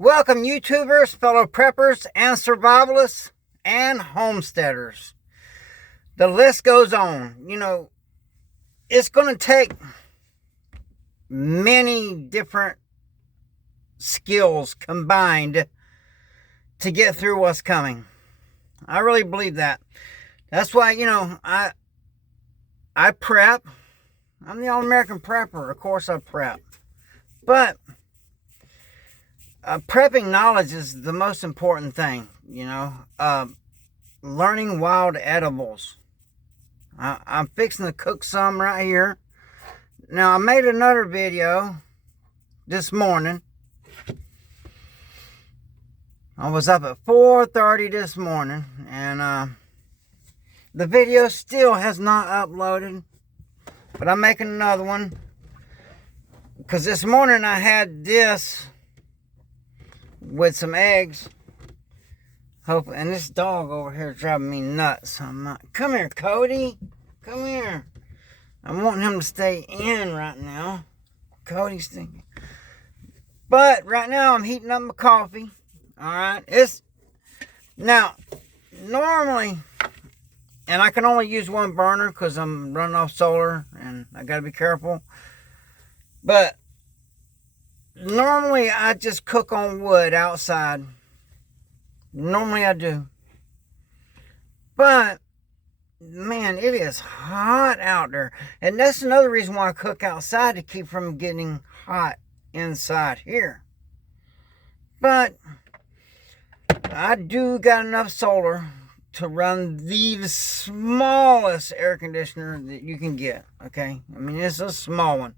Welcome, YouTubers, fellow preppers, and survivalists, and homesteaders. The list goes on. It's going to take many different skills combined to get through what's coming. I really believe that. That's why, I prep. I'm the All-American prepper. Of course I prep. But prepping knowledge is the most important thing, learning wild edibles. I'm fixing to cook some right here. Now, I made another video this morning. I was up at 4:30 this morning, and the video still has not uploaded, but I'm making another one because this morning I had this with some eggs. And this dog over here is driving me nuts. Come here, Cody. Come here. I'm wanting him to stay in right now. Cody's thinking. But right now I'm heating up my coffee. Alright. Now, normally, and I can only use one burner because I'm running off solar and I gotta be careful. But normally I just cook on wood outside. Normally I do. But, man, it is hot out there. And that's another reason why I cook outside, to keep from getting hot inside here. But I do got enough solar to run the smallest air conditioner that you can get. Okay? I mean, it's a small one.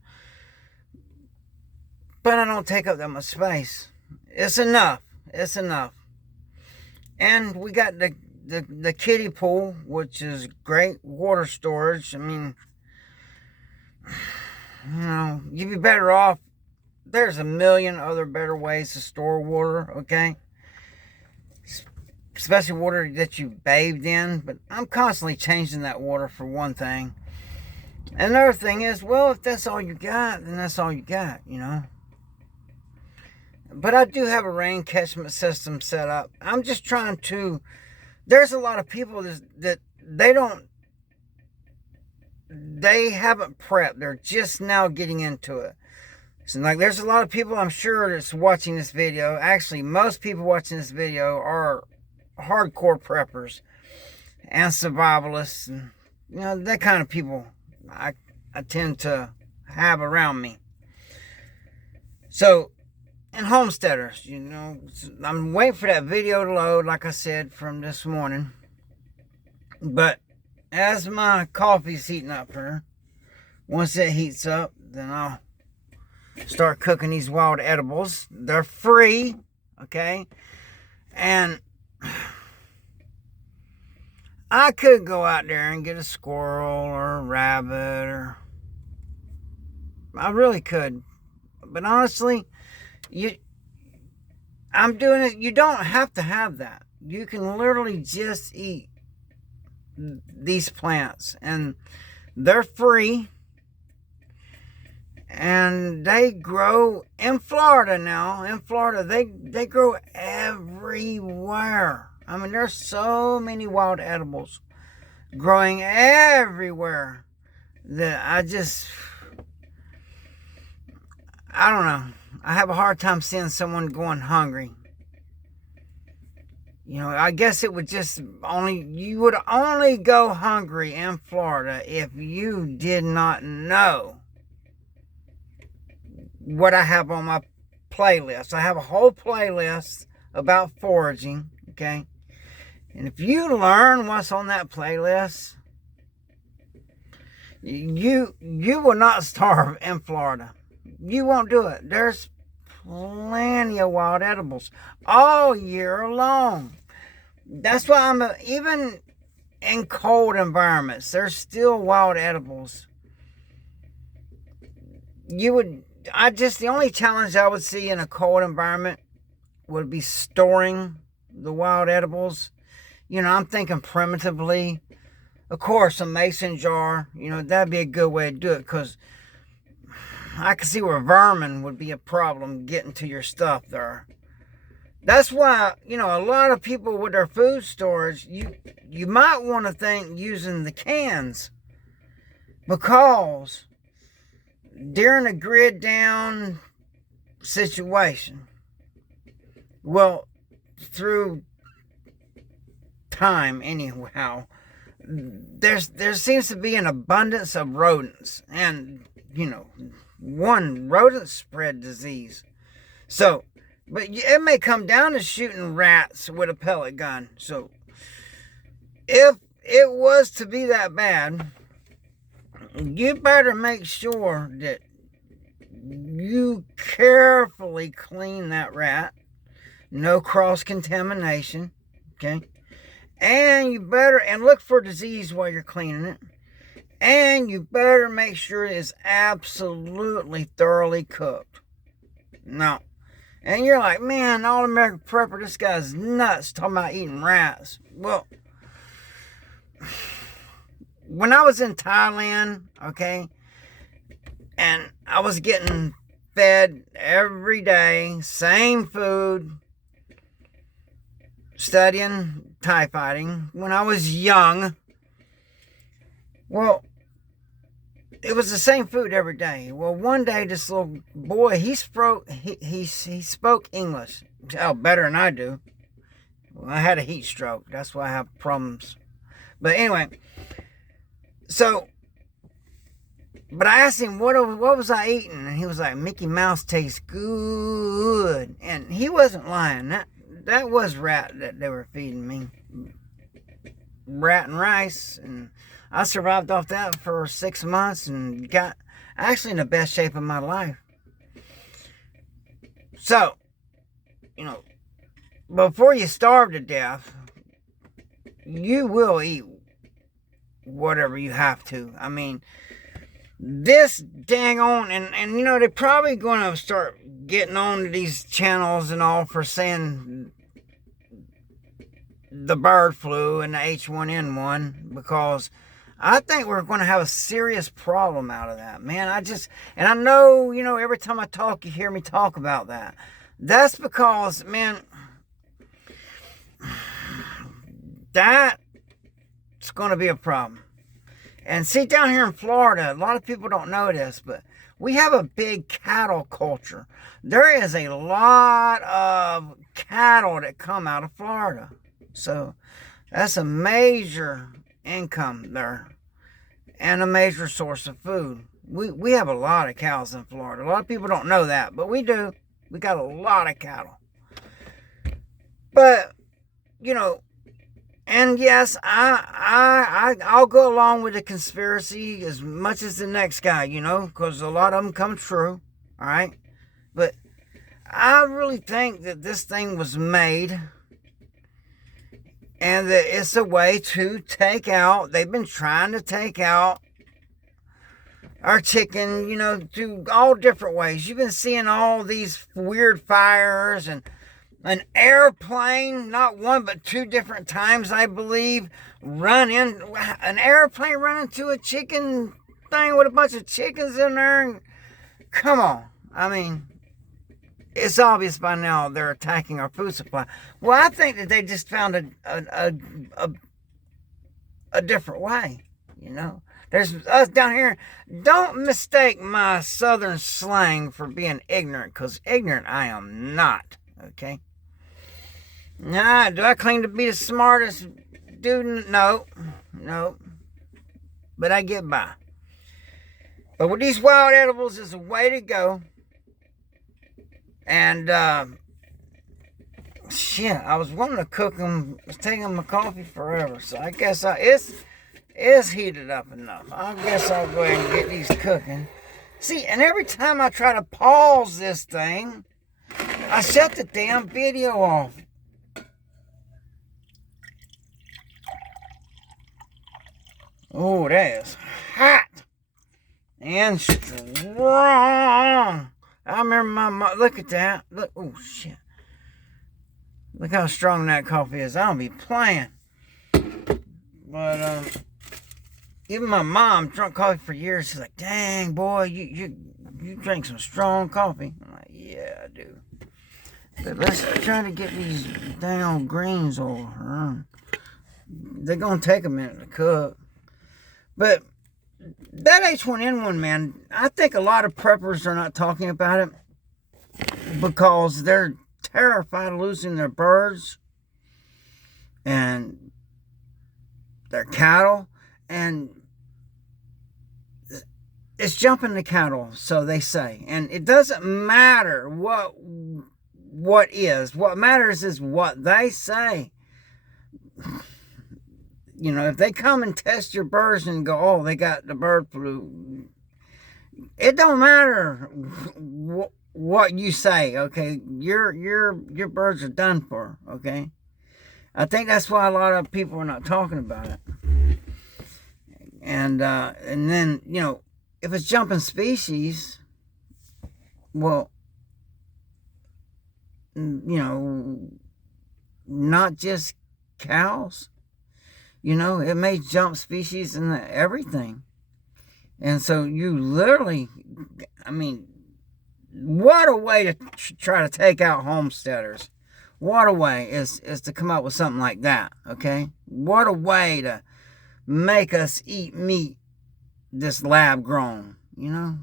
But I don't take up that much space. It's enough. It's enough. And we got the kiddie pool, which is great water storage. I mean, you'd be better off. There's a million other better ways to store water, okay? Especially water that you bathed in. But I'm constantly changing that water, for one thing. And another thing is, well, if that's all you got, then that's all you got, But I do have a rain catchment system set up. I'm just trying to... There's a lot of people that they haven't prepped. They're just now getting into it. So, there's a lot of people, I'm sure, that's watching this video. Actually, most people watching this video are hardcore preppers and survivalists. And, that kind of people I tend to have around me. So... And homesteaders, I'm waiting for that video to load, like I said, from this morning. But as my coffee's heating up here, once it heats up, then I'll start cooking these wild edibles. They're free, okay? And I could go out there and get a squirrel or a rabbit, or I really could. But honestly, I'm doing it. You don't have to have that. You can literally just eat these plants, and they're free, and they grow in Florida now. In Florida, they grow everywhere. I mean, there's so many wild edibles growing everywhere that I don't know. I have a hard time seeing someone going hungry. I guess it would you would only go hungry in Florida if you did not know what I have on my playlist. I have a whole playlist about foraging, okay? And if you learn what's on that playlist, you will not starve in Florida. You won't do it. There's plenty of wild edibles all year long. That's why even in cold environments, there's still wild edibles. The only challenge I would see in a cold environment would be storing the wild edibles. I'm thinking primitively. Of course, a mason jar, that'd be a good way to do it, because I can see where vermin would be a problem getting to your stuff there. That's why, you know, a lot of people with their food storage, you might want to think using the cans, because during a grid down situation, well, through time anyhow, there seems to be an abundance of rodents, and you know, one rodent spread disease. So, but it may come down to shooting rats with a pellet gun. So, if it was to be that bad, you better make sure that you carefully clean that rat. No cross-contamination, okay? And you better, and look for disease while you're cleaning it. And you better make sure it's absolutely thoroughly cooked. No. And you're like, man, All American Prepper, this guy's nuts talking about eating rats. Well, when I was in Thailand, okay, and I was getting fed every day, same food, studying Thai fighting when I was young. Well, it was the same food every day. Well, one day this little boy, he spoke English. Oh, better than I do. Well, I had a heat stroke. That's why I have problems. But anyway, so, but I asked him, what was I eating? And he was like, Mickey Mouse tastes good. And he wasn't lying. That was rat that they were feeding me. Rat and rice. And I survived off that for 6 months and got actually in the best shape of my life. So, you know, before you starve to death, you will eat whatever you have to. I mean, this dang on, and you know, they're probably going to start getting on to these channels and all for saying the bird flu and the H1N1, because I think we're going to have a serious problem out of that, man. And I know, you know, every time I talk, you hear me talk about that. That's because, man, that's going to be a problem. And see, down here in Florida, a lot of people don't know this, but we have a big cattle culture. There is a lot of cattle that come out of Florida. So that's a major income there and a major source of food. We have a lot of cows in Florida. A lot of people don't know that, but we do. We got a lot of cattle. But, you know, and yes, I'll go along with the conspiracy as much as the next guy, you know, because a lot of them come true, all right? But I really think that this thing was made and that it's a way to take out, they've been trying to take out our chicken, you know, through all different ways. You've been seeing all these weird fires and an airplane, not one but two different times, I believe, an airplane run into a chicken thing with a bunch of chickens in there. And, come on. I mean, it's obvious by now they're attacking our food supply. Well, I think that they just found a different way, you know. There's us down here. Don't mistake my southern slang for being ignorant, because ignorant I am not, okay? Nah, do I claim to be the smartest dude? No. But I get by. But with these wild edibles, is a way to go. And, shit, I was wanting to cook them. It's taking my coffee forever. So I guess it's heated up enough. I guess I'll go ahead and get these cooking. See, and every time I try to pause this thing, I shut the damn video off. Oh, that is hot and strong. I remember my mom. Look at that. Look. Oh, shit. Look how strong that coffee is. I don't be playing. But, even my mom drunk coffee for years. She's like, dang, boy, you drink some strong coffee. I'm like, yeah, I do. But let's try to get these damn greens over. They're going to take a minute to cook. But that H1N1, man, I think a lot of preppers are not talking about it because they're terrified of losing their birds and their cattle, and it's jumping the cattle, so they say. And it doesn't matter what is. What matters is what they say. You know, if they come and test your birds and go, oh, they got the bird flu, it don't matter what you say, okay? Your birds are done for, okay? I think that's why a lot of people are not talking about it. And then, you know, if it's jumping species, well, you know, not just cows, you know, it may jump species and everything. And so you literally, I mean, what a way to try to take out homesteaders. What a way is to come up with something like that, okay? What a way to make us eat meat this lab grown, you know?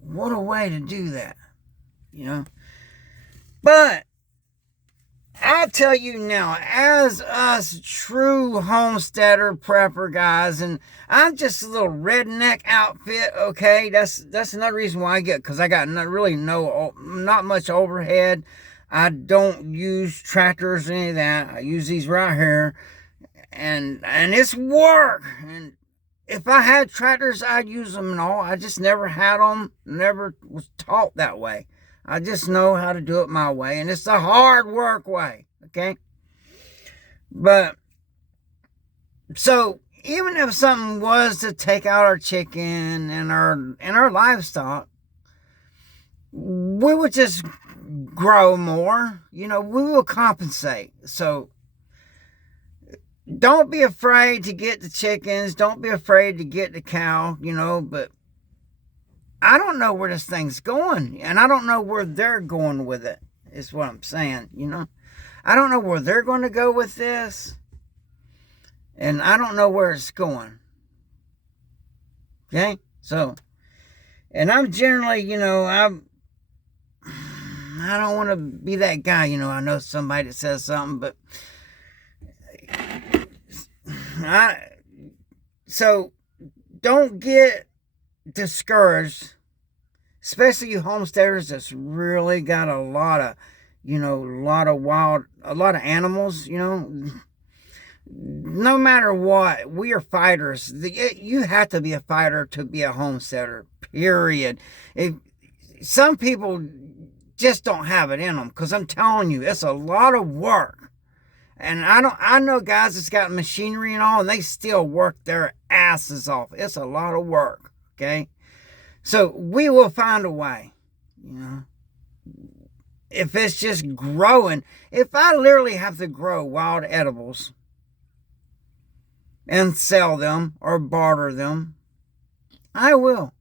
What a way to do that, you know? But I'll tell you now, as us true homesteader prepper guys, and I'm just a little redneck outfit, okay? That's another reason why I get, because I got not much overhead. I don't use tractors or any of that. I use these right here, and it's work. And if I had tractors, I'd use them and all. I just never had them, never was taught that way. I just know how to do it my way, and it's the hard work way, okay? But, so, even if something was to take out our chicken and our livestock, we would just grow more, you know, we will compensate. So, don't be afraid to get the chickens, don't be afraid to get the cow, you know, but I don't know where this thing's going, and I don't know where they're going with it, is what I'm saying, you know. I don't know where they're going to go with this, and I don't know where it's going. Okay? So, and I'm generally, you know, I don't want to be that guy, you know. I know somebody that says something, but so don't get discouraged, especially you homesteaders that's really got a lot of animals, you know. No matter what, we are fighters. You have to be a fighter to be a homesteader, period. Some people just don't have it in them, because I'm telling you, it's a lot of work. And I know guys that's got machinery and all, and they still work their asses off. It's a lot of work, okay? So we will find a way, you know. If it's just growing, if I literally have to grow wild edibles and sell them or barter them, I will,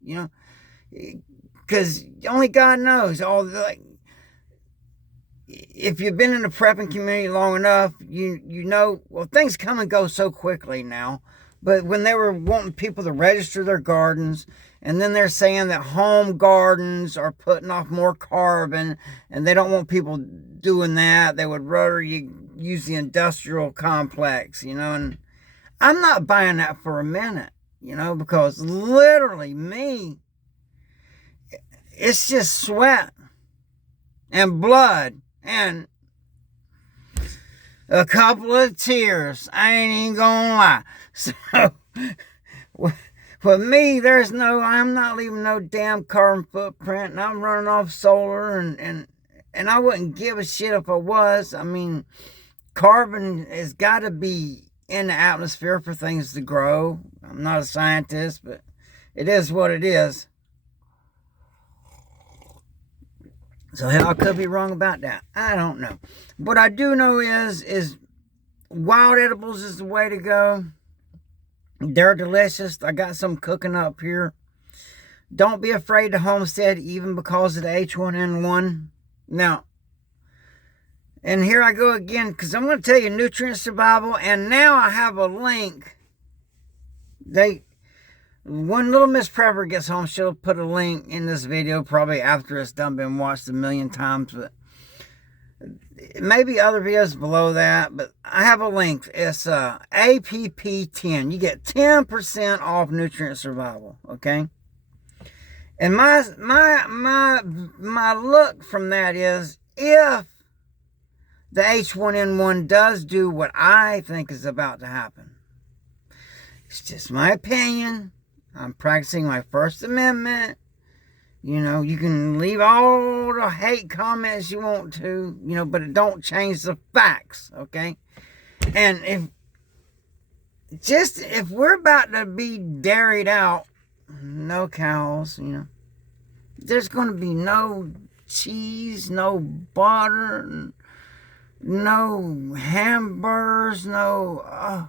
you know, because only God knows. If you've been in the prepping community long enough, you know, well, things come and go so quickly now. But when they were wanting people to register their gardens, and then they're saying that home gardens are putting off more carbon, and they don't want people doing that. They would rather you use the industrial complex, you know. And I'm not buying that for a minute, you know, because literally me, it's just sweat and blood and a couple of tears. I ain't even gonna lie. So, with me, I'm not leaving no damn carbon footprint, and I'm running off solar, and I wouldn't give a shit if I was. I mean, carbon has got to be in the atmosphere for things to grow. I'm not a scientist, but it is what it is. So hell, I could be wrong about that. I don't know. What I do know is wild edibles is the way to go. They're delicious. I got some cooking up here. Don't be afraid to homestead, even because of the H1N1. Now, and here I go again, because I'm going to tell you nutrient survival, and now I have a link. When Little Miss Prepper gets home, she'll put a link in this video, probably after it's done, been watched a million times, but maybe other videos below that, but I have a link. It's APP10. You get 10% off nutrient survival, okay? And my look from that is, if the H1N1 does do what I think is about to happen, it's just my opinion. I'm practicing my First Amendment. You know, you can leave all the hate comments you want to, you know, but it don't change the facts, okay? And if we're about to be dairied out, no cows, you know, there's going to be no cheese, no butter, no hamburgers, no,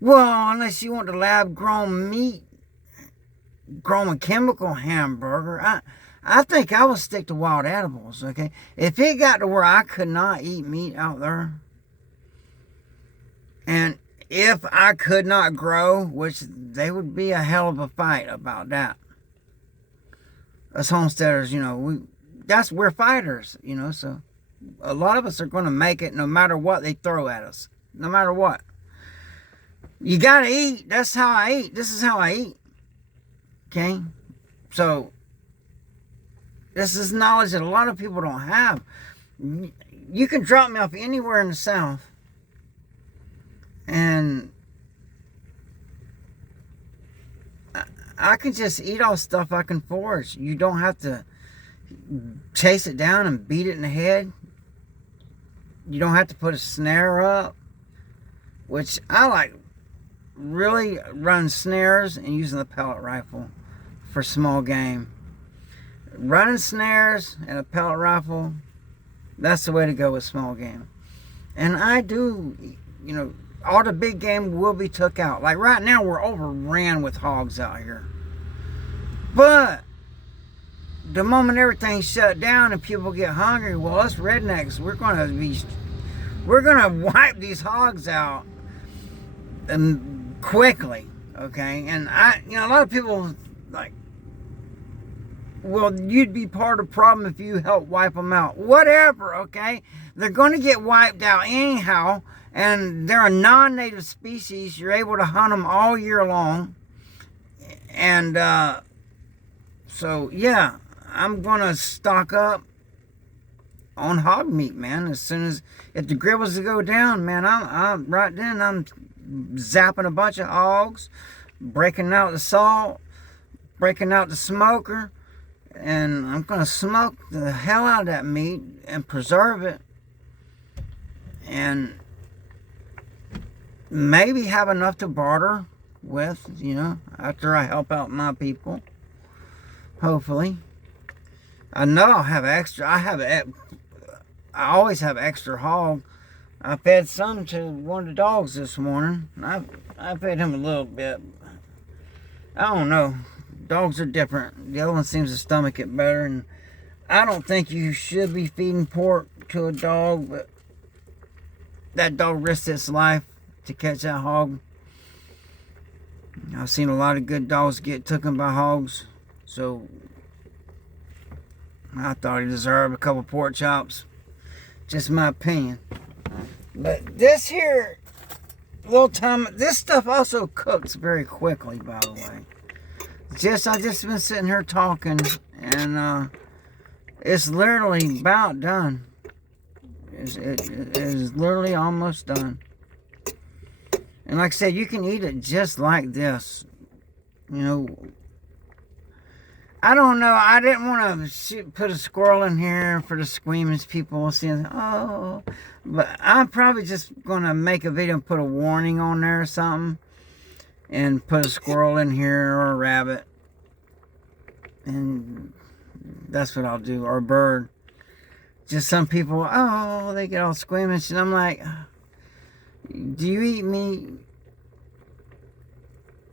well, unless you want the lab-grown meat, grown chemical hamburger. I think I would stick to wild edibles, okay? If it got to where I could not eat meat out there, and if I could not grow, which they would be a hell of a fight about that. Us homesteaders, you know, we're fighters, you know, so a lot of us are going to make it no matter what they throw at us. No matter what. You got to eat. That's how I eat. This is how I eat. Okay? So, this is knowledge that a lot of people don't have. You can drop me off anywhere in the South, and I can just eat all stuff I can forage. You don't have to chase it down and beat it in the head. You don't have to put a snare up, which I like really running snares and using the pellet rifle for small game. Running snares and a pellet rifle, that's the way to go with small game. And I do, you know, all the big game will be took out. Like right now, we're overran with hogs out here. But the moment everything's shut down and people get hungry, well, us rednecks, we're gonna wipe these hogs out quickly, okay? And you know, a lot of people like, well, you'd be part of the problem if you help wipe them out. Whatever, okay? They're going to get wiped out anyhow, and they're a non-native species. You're able to hunt them all year long. And so, yeah, I'm going to stock up on hog meat, man. As soon as, if the grill was to go down, man, I'm right then, I'm zapping a bunch of hogs, breaking out the salt, breaking out the smoker, and I'm going to smoke the hell out of that meat and preserve it, and maybe have enough to barter with, you know, after I help out my people. Hopefully. I know I'll have extra. I always have extra hog. I fed some to one of the dogs this morning. I fed him a little bit. I don't know. Dogs are different. The other one seems to stomach it better. And I don't think you should be feeding pork to a dog, but that dog risked its life to catch that hog. I've seen a lot of good dogs get taken by hogs. So I thought he deserved a couple pork chops. Just my opinion. But this here little time, this stuff also cooks very quickly, by the way. I just been sitting here talking, and it's literally about done. It is literally almost done. And like I said, you can eat it just like this. You know, I don't know. I didn't want to put a squirrel in here for the squeamish people seeing, oh. But I'm probably just going to make a video and put a warning on there or something. And put a squirrel in here or a rabbit. And that's what I'll do. Or a bird. Just some people, oh, they get all squeamish. And I'm like, do you eat meat?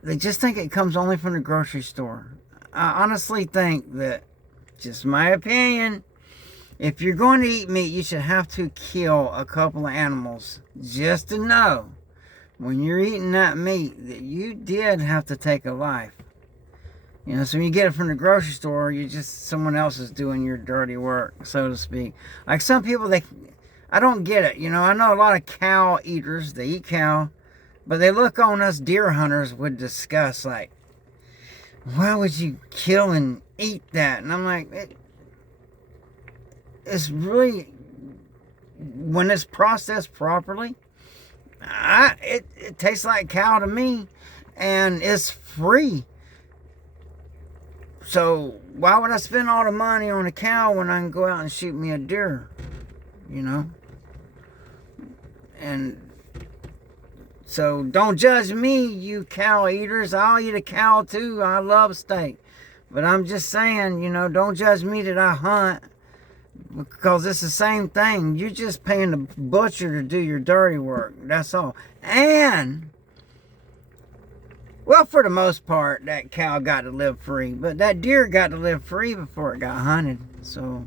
They just think it comes only from the grocery store. I honestly think that, just my opinion, If you're going to eat meat, you should have to kill a couple of animals just to know when you're eating that meat that you did have to take a life. You know, so when you get it from the grocery store, someone else is doing your dirty work, so to speak. Like some people, I don't get it. You know, I know a lot of cow eaters, they eat cow, but they look on us deer hunters with disgust, like, why would you kill and eat that? And I'm like, it's really, when it's processed properly, it tastes like cow to me, and it's free. So why would I spend all the money on a cow when I can go out and shoot me a deer? You know? And so don't judge me, you cow eaters. I'll eat a cow too. I love steak. But I'm just saying, you know, don't judge me that I hunt, because it's the same thing. You're just paying the butcher to do your dirty work. That's all. And, well, for the most part, that cow got to live free. But that deer got to live free before it got hunted. So,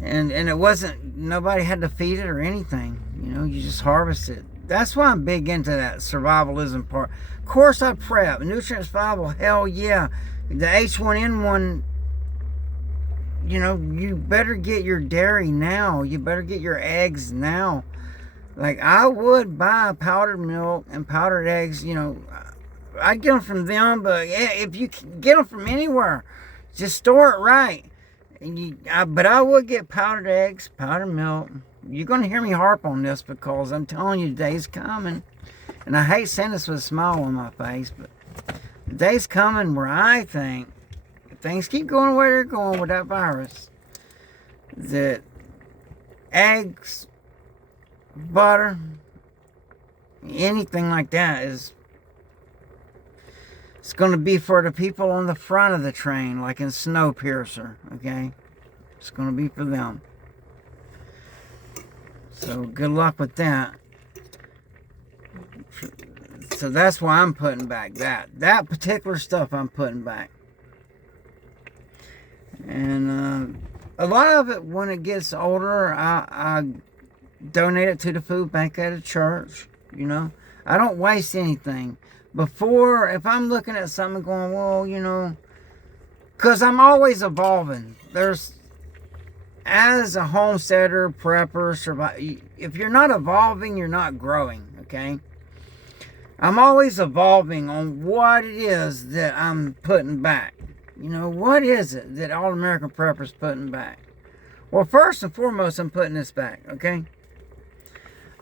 and it wasn't, nobody had to feed it or anything. You know, you just harvest it. That's why I'm big into that survivalism part. Of course, I prep. Nutrient survival, hell yeah. The H1N1, you know, you better get your dairy now. You better get your eggs now. Like, I would buy powdered milk and powdered eggs, you know. I'd get them from them, but yeah, if you get them from anywhere, just store it right. But I would get powdered eggs, powdered milk. You're going to hear me harp on this because I'm telling you, the day's coming. And I hate saying this with a smile on my face, but the day's coming where I think, if things keep going where they're going with that virus, that eggs, butter, anything like that it's going to be for the people on the front of the train, like in Snowpiercer, okay? It's going to be for them. So good luck with that. So that's why I'm putting back that particular stuff. I'm putting back, and a lot of it, when it gets older, I donate it to the food bank at a church. You know, I don't waste anything. Before, if I'm looking at something going, well, you know, because I'm always evolving. As a homesteader, prepper, survivor, if you're not evolving, you're not growing, okay? I'm always evolving on what it is that I'm putting back. You know, what is it that All American Prepper's putting back? Well, first and foremost, I'm putting this back, okay?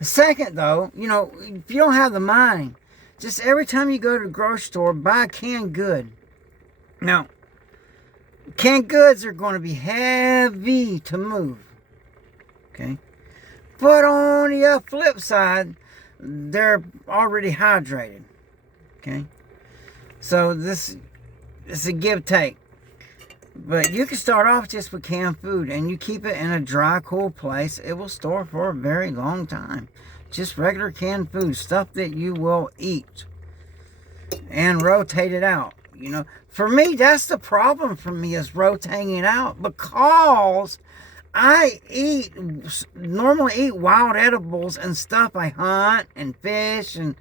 Second, though, you know, if you don't have the money, just every time you go to the grocery store, buy canned good. Now, canned goods are going to be heavy to move, okay? But on the flip side, they're already hydrated, okay? So this is a give-take. But you can start off just with canned food, and you keep it in a dry, cool place. It will store for a very long time. Just regular canned food, stuff that you will eat, and rotate it out. You know, for me, that's the problem for me, is rotating it out, because I normally eat wild edibles and stuff. I hunt and fish, and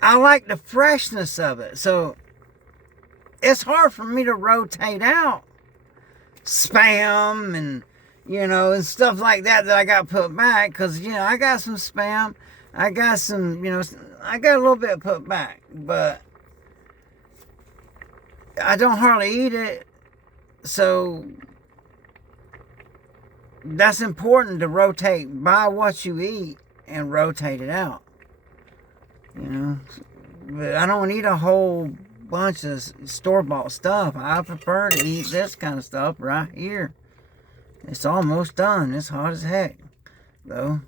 I like the freshness of it. So it's hard for me to rotate out Spam and, you know, and stuff like that I got put back, because, you know, I got some Spam, I got some, you know, I got a little bit put back, but I don't hardly eat it. So that's important, to rotate, buy what you eat and rotate it out, you know. But I don't eat a whole bunch of store-bought stuff. I prefer to eat this kind of stuff right here. It's almost done. It's hot as heck, though.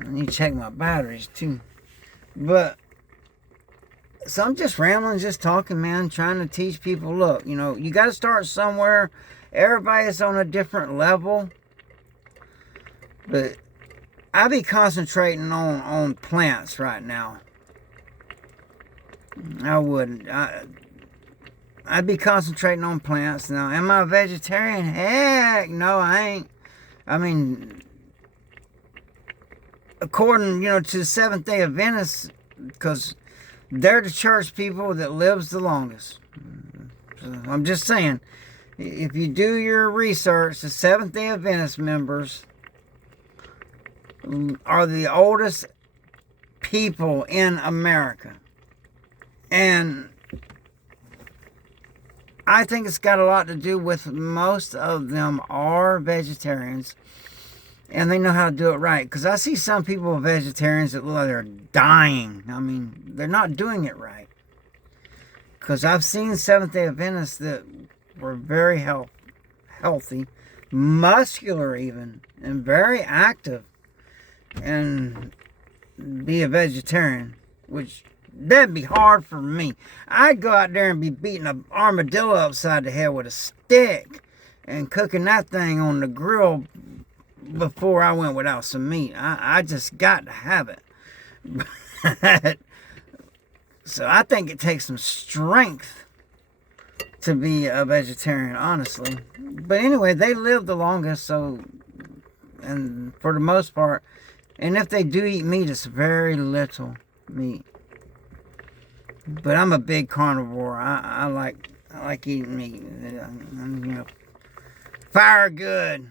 I need to check my batteries too. But so I'm just rambling, just talking, man, trying to teach people, look, you know, you got to start somewhere. Everybody's on a different level, but I be concentrating on plants right now. I wouldn't. I'd be concentrating on plants. Now, am I a vegetarian? Heck, no, I ain't. I mean, according, to the Seventh-day Adventists, because they're the church people that lives the longest. So I'm just saying, if you do your research, the Seventh-day Adventist members are the oldest people in America. And I think it's got a lot to do with most of them are vegetarians. And they know how to do it right. Because I see some people, vegetarians, that look like they're dying. I mean, they're not doing it right. Because I've seen Seventh-day Adventists that were very healthy, muscular even, and very active, and be a vegetarian, which that'd be hard for me. I'd go out there and be beating an armadillo upside the head with a stick and cooking that thing on the grill before I went without some meat. I just got to have it. So I think it takes some strength to be a vegetarian, honestly. But anyway, they live the longest, so, and for the most part, and if they do eat meat, it's very little meat. But I'm a big carnivore. I like eating meat. I'm, fire good,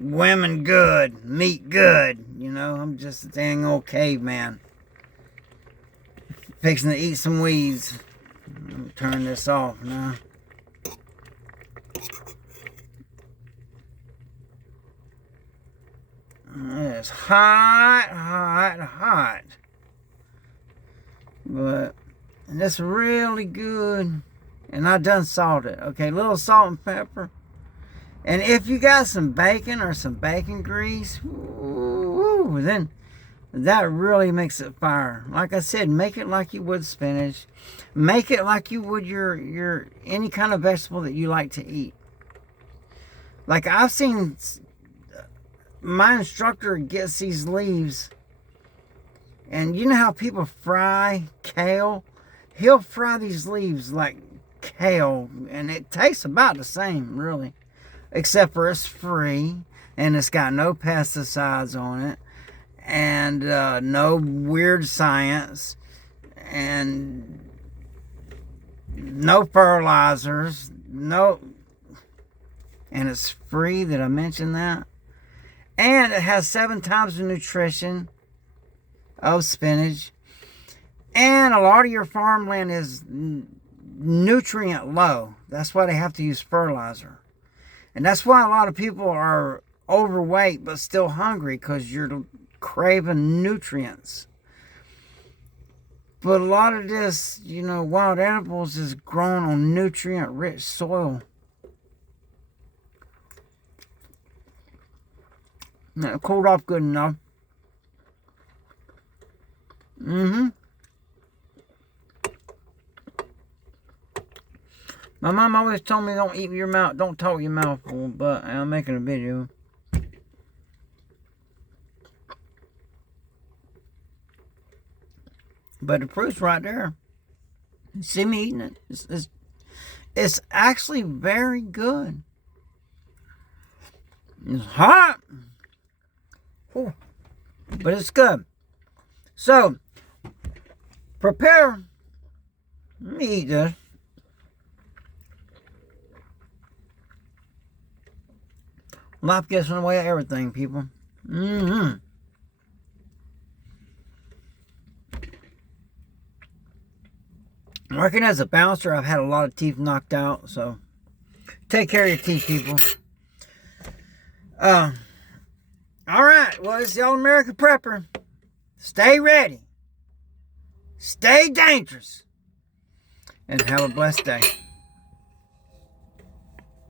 women good, meat good. I'm just a dang old caveman. Fixing to eat some weeds. Let me turn this off now. It's hot, hot, hot. But it's really good. And I done salted it. Okay, a little salt and pepper. And if you got some bacon or some bacon grease, ooh, then that really makes it fire. Like I said, make it like you would spinach. Make it like you would your any kind of vegetable that you like to eat. Like I've seen my instructor gets these leaves, and you know how people fry kale? He'll fry these leaves like kale, and it tastes about the same, really. Except for it's free, and it's got no pesticides on it, and no weird science, and no fertilizers, and it's free. Did I mention that? And it has 7 times the nutrition of spinach, and a lot of your farmland is nutrient low. That's why they have to use fertilizer. And that's why a lot of people are overweight but still hungry, because you're craving nutrients. But a lot of this, wild edibles is grown on nutrient-rich soil. Now, it cooled off good enough. My mom always told me don't talk with your mouth full, but I'm making a video. But the proof's right there. You see me eating it. It's actually very good. It's hot. Ooh, but it's good. So, prepare. Let me eat this. Life gets in the way of everything, people. Working as a bouncer, I've had a lot of teeth knocked out, so take care of your teeth, people. Alright, well, it's the All American Prepper. Stay ready. Stay dangerous. And have a blessed day.